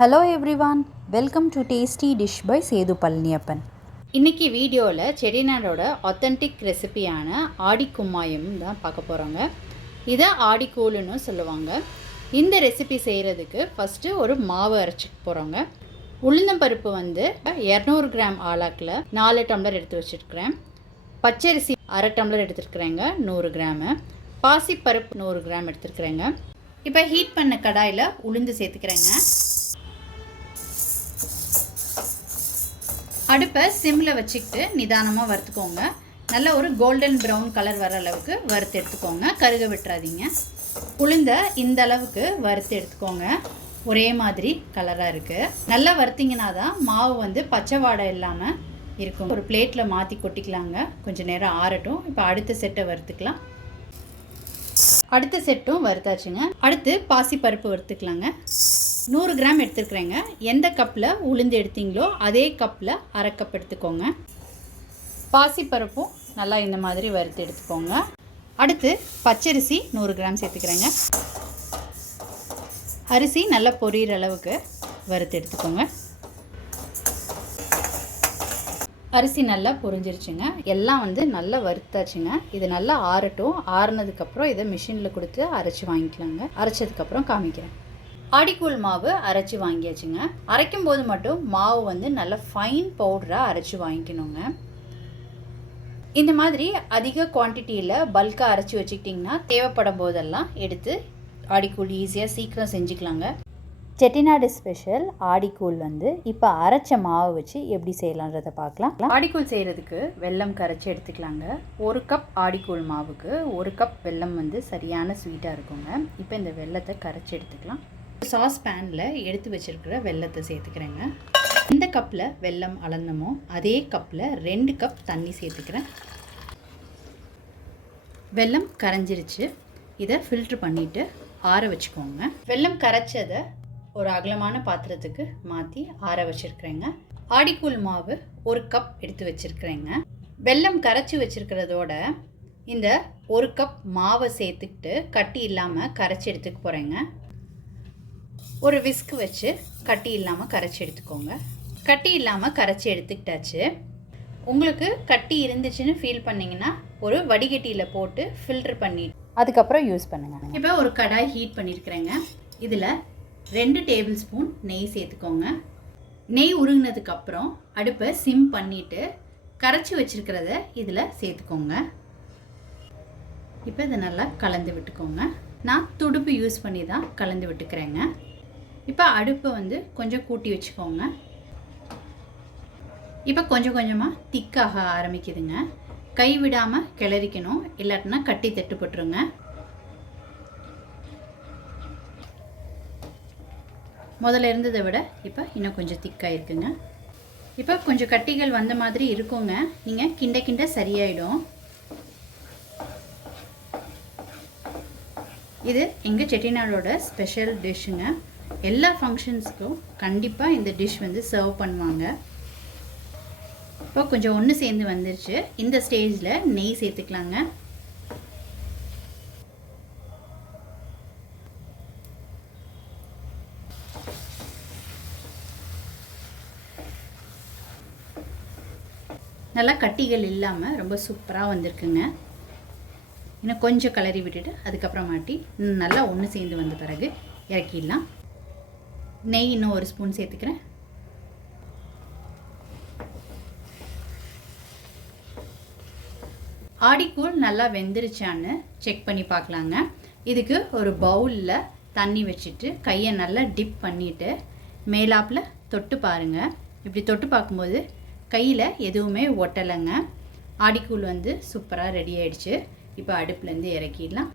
Hello everyone, welcome to tasty dish by Sethu Palaniappan. இன்றைக்கி வீடியோவில் செட்டிநாடோட authentic ரெசிபியான ஆடிக்கும்மாயம் தான் பார்க்க போகிறோங்க. இதை ஆடிக்கூழுன்னு சொல்லுவாங்க. இந்த ரெசிபி செய்கிறதுக்கு ஃபஸ்ட்டு ஒரு மாவு அரைச்சிக்க போகிறோங்க. உளுந்தம்பருப்பு 200 கிராம் ஆளாக்கில் 4 டம்ளர் எடுத்து வச்சுருக்கிறேன். பச்சரிசி அரை டம்ளர் எடுத்துருக்குறேங்க, 100 கிராமு. பாசிப்பருப்பு 100 கிராம் எடுத்துருக்குறேங்க. இப்போ ஹீட் பண்ண கடாயில் உளுந்து சேர்த்துக்கிறேங்க. அடுப்பை சிம்மில் வச்சுக்கிட்டு நிதானமாக வறுத்துக்கோங்க. நல்ல ஒரு கோல்டன் ப்ரௌன் கலர் வர அளவுக்கு வறுத்து எடுத்துக்கோங்க, கருக விட்டுறாதீங்க. உளுந்த இந்த அளவுக்கு வறுத்து எடுத்துக்கோங்க, ஒரே மாதிரி கலராக இருக்குது. நல்லா வறுத்திங்கன்னா தான் மாவு பச்சை வாடை இல்லாமல் இருக்கும். ஒரு பிளேட்டில் மாற்றி கொட்டிக்கலாங்க, கொஞ்சம் நேரம் ஆறட்டும். இப்போ அடுத்த செட்டை வறுத்துக்கலாம். அடுத்த செட்டும் வறுத்தாச்சுங்க. அடுத்து பாசிப்பருப்பு வறுத்துக்கலாங்க. 100 கிராம் எடுத்துருக்குறேங்க. எந்த கப்பில் உளுந்து எடுத்தீங்களோ அதே கப்பில் அரை கப் எடுத்துக்கோங்க. பாசிப்பருப்பும் நல்லா இந்த மாதிரி வறுத்து எடுத்துக்கோங்க. அடுத்து பச்சரிசி 100 கிராம் சேர்த்துக்கிறேங்க. அரிசி நல்லா பொரியிற அளவுக்கு வறுத்து எடுத்துக்கோங்க. அரிசி நல்லா பொரிஞ்சிருச்சுங்க. எல்லாம் நல்லா வறுத்தாச்சுங்க. இது நல்லா ஆறட்டும். ஆறுனதுக்கப்புறம் இதை மிஷினில் கொடுத்து அரைச்சி வாங்கிக்கலாங்க. அரைச்சதுக்கப்புறம் காமிக்கிறேன். ஆடிக்கூழ் மாவு அரைச்சி வாங்கியாச்சுங்க. அரைக்கும் போது மட்டும் மாவு நல்லா ஃபைன் பவுடராக அரைச்சி வாங்கிக்கணுங்க. இந்த மாதிரி அதிக குவான்டிட்டியில் பல்காக அரைச்சி வச்சுக்கிட்டிங்கன்னா தேவைப்படும் போதெல்லாம் எடுத்து ஆடிக்கூழ் ஈஸியாக சீக்கிரம் செஞ்சுக்கலாங்க. செட்டிநாடு ஸ்பெஷல் ஆடிக்கூழ் இப்போ அரைச்ச மாவை வச்சு எப்படி செய்யலான்றதை பார்க்கலாம். ஆடிக்கூழ் செய்கிறதுக்கு வெல்லம் கரைச்சி எடுத்துக்கலாங்க. 1 கப் ஆடிக்கூழ் மாவுக்கு 1 கப் வெல்லம் சரியான ஸ்வீட்டாக இருக்குங்க. இப்போ இந்த வெல்லத்தை கரைச்சி எடுத்துக்கலாம். சாஸ் பேனில் எடுத்து வச்சுருக்கிற வெல்லத்தை சேர்த்துக்கிறேங்க. எந்த கப்பில் வெல்லம் அளந்தமோ அதே கப்பில் 2 கப் தண்ணி சேர்த்துக்கிறேன். வெல்லம் கரைஞ்சிருச்சு. இதை ஃபில்ட்ரு பண்ணிவிட்டு ஆற வச்சுக்கோங்க. வெல்லம் கரைச்சதை ஒரு அகலமான பாத்திரத்துக்கு மாற்றி ஆற வச்சுருக்கிறேங்க. ஆடிக்கூழ் மாவு 1 கப் எடுத்து வச்சுருக்கிறேங்க. வெல்லம் கரைச்சி வச்சுருக்கிறதோட இந்த 1 கப் மாவை சேர்த்துக்கிட்டு கட்டி இல்லாமல் கரைச்சி எடுத்துக்க போகிறேங்க. ஒரு விஸ்க் வச்சு கட்டி இல்லாமல் கரைச்சி எடுத்துக்கோங்க. கட்டி இல்லாமல் கரைச்சி எடுத்துக்கிட்டாச்சு. உங்களுக்கு கட்டி இருந்துச்சுன்னு ஃபீல் பண்ணிங்கன்னா ஒரு வடிகட்டியில் போட்டு ஃபில்ட்ரு பண்ணி அதுக்கப்புறம் யூஸ் பண்ணுங்கள். இப்போ ஒரு கடாய் ஹீட் பண்ணியிருக்கிறேங்க. இதில் 2 டேபிள் ஸ்பூன் நெய் சேர்த்துக்கோங்க. நெய் உருகினதுக்கப்புறம் அடுப்பை சிம் பண்ணிவிட்டு கரைச்சி வச்சுருக்கிறத இதில் சேர்த்துக்கோங்க. இப்போ இதை நல்லா கலந்து விட்டுக்கோங்க. நான் துடுப்பு யூஸ் பண்ணி தான் கலந்து விட்டுக்கிறேங்க. இப்போ அடுப்பை கொஞ்சம் கூட்டி வச்சுக்கோங்க. இப்போ கொஞ்சம் கொஞ்சமாக திக்காக ஆரம்பிக்குதுங்க. கை விடாமல் கிளறிக்கணும், இல்லாட்டினா கட்டி தட்டுப்பட்டுருங்க. முதல்ல இருந்ததை விட இப்போ இன்னும் கொஞ்சம் திக்காக இருக்குங்க. இப்போ கொஞ்சம் கட்டிகள் வந்த மாதிரி இருக்குங்க. நீங்கள் கிண்ட கிண்ட சரியாயிடும். இது எங்கள் செட்டிநாடோட ஸ்பெஷல் டிஷ்ஷுங்க. எல்லா ஃபங்க்ஷன்ஸ்க்கும் கண்டிப்பாக இந்த டிஷ் சர்வ் பண்ணுவாங்க. இப்போ கொஞ்சம் ஒன்று சேர்ந்து வந்துருச்சு. இந்த ஸ்டேஜில் நெய் சேர்த்துக்கலாங்க. நல்லா கட்டிகள் இல்லாமல் ரொம்ப சூப்பராக வந்திருக்குங்க. இன்னும் கொஞ்சம் கலரி விட்டுட்டு அதுக்கப்புறமாட்டி நல்லா ஒன்று சேர்ந்து வந்த பிறகு இறக்கிடலாம். நெய் இன்னும் 1 ஸ்பூன் சேர்த்துக்கிறேன். ஆடிக்கூழ் நல்லா வெந்துருச்சான்னு செக் பண்ணி பார்க்கலாங்க. இதுக்கு ஒரு பவுலில் தண்ணி வச்சுட்டு கையை நல்லா டிப் பண்ணிவிட்டு மேலாப்பில் தொட்டு பாருங்கள். இப்படி தொட்டு பார்க்கும்போது கையில் எதுவுமே ஒட்டலைங்க. ஆடிக்கூழ் சூப்பராக ரெடி ஆகிடுச்சு. இப்போ அடுப்புலேருந்து இறக்கிடலாம்.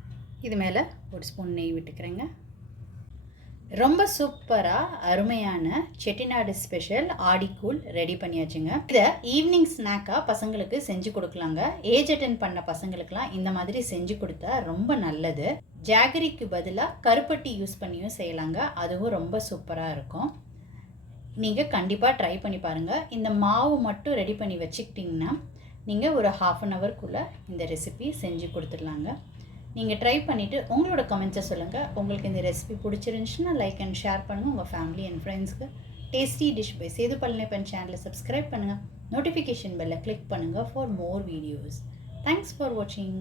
இது மேலே 1 ஸ்பூன் நெய் விட்டுக்கிறேங்க. ரொம்ப சூப்பராக அருமையான செட்டிநாடு ஸ்பெஷல் ஆடிக்கூழ் ரெடி பண்ணியாச்சுங்க. இதை ஈவினிங் ஸ்நாக்காக பசங்களுக்கு செஞ்சு கொடுக்கலாங்க. ஏஜ் அட்டென்ட் பண்ண பசங்களுக்கெலாம் இந்த மாதிரி செஞ்சு கொடுத்தா ரொம்ப நல்லது. ஜாகரிக்கு பதிலாக கருப்பட்டி யூஸ் பண்ணியும் செய்யலாங்க. அதுவும் ரொம்ப சூப்பராக இருக்கும். நீங்கள் கண்டிப்பாக ட்ரை பண்ணி பாருங்கள். இந்த மாவு மட்டும் ரெடி பண்ணி வச்சுக்கிட்டிங்கன்னா நீங்கள் ஒரு 1/2 அன் ஹவர்க்குள்ளே இந்த ரெசிபி செஞ்சு கொடுத்துடலாங்க. நீங்கள் ட்ரை பண்ணிவிட்டு உங்களோட கமெண்ட்ஸை சொல்லுங்கள். உங்களுக்கு இந்த ரெசிபி பிடிச்சிருந்துச்சுன்னா லைக் அண்ட் ஷேர் பண்ணுங்கள் உங்கள் ஃபேமிலி அண்ட் ஃப்ரெண்ட்ஸ்க்கு. Tasty dish by Sethu Palaniappan சேனலை சப்ஸ்கிரைப் பண்ணுங்கள். நோட்டிஃபிகேஷன் பெல்லை கிளிக் பண்ணுங்கள் for more videos. Thanks for வாட்சிங்.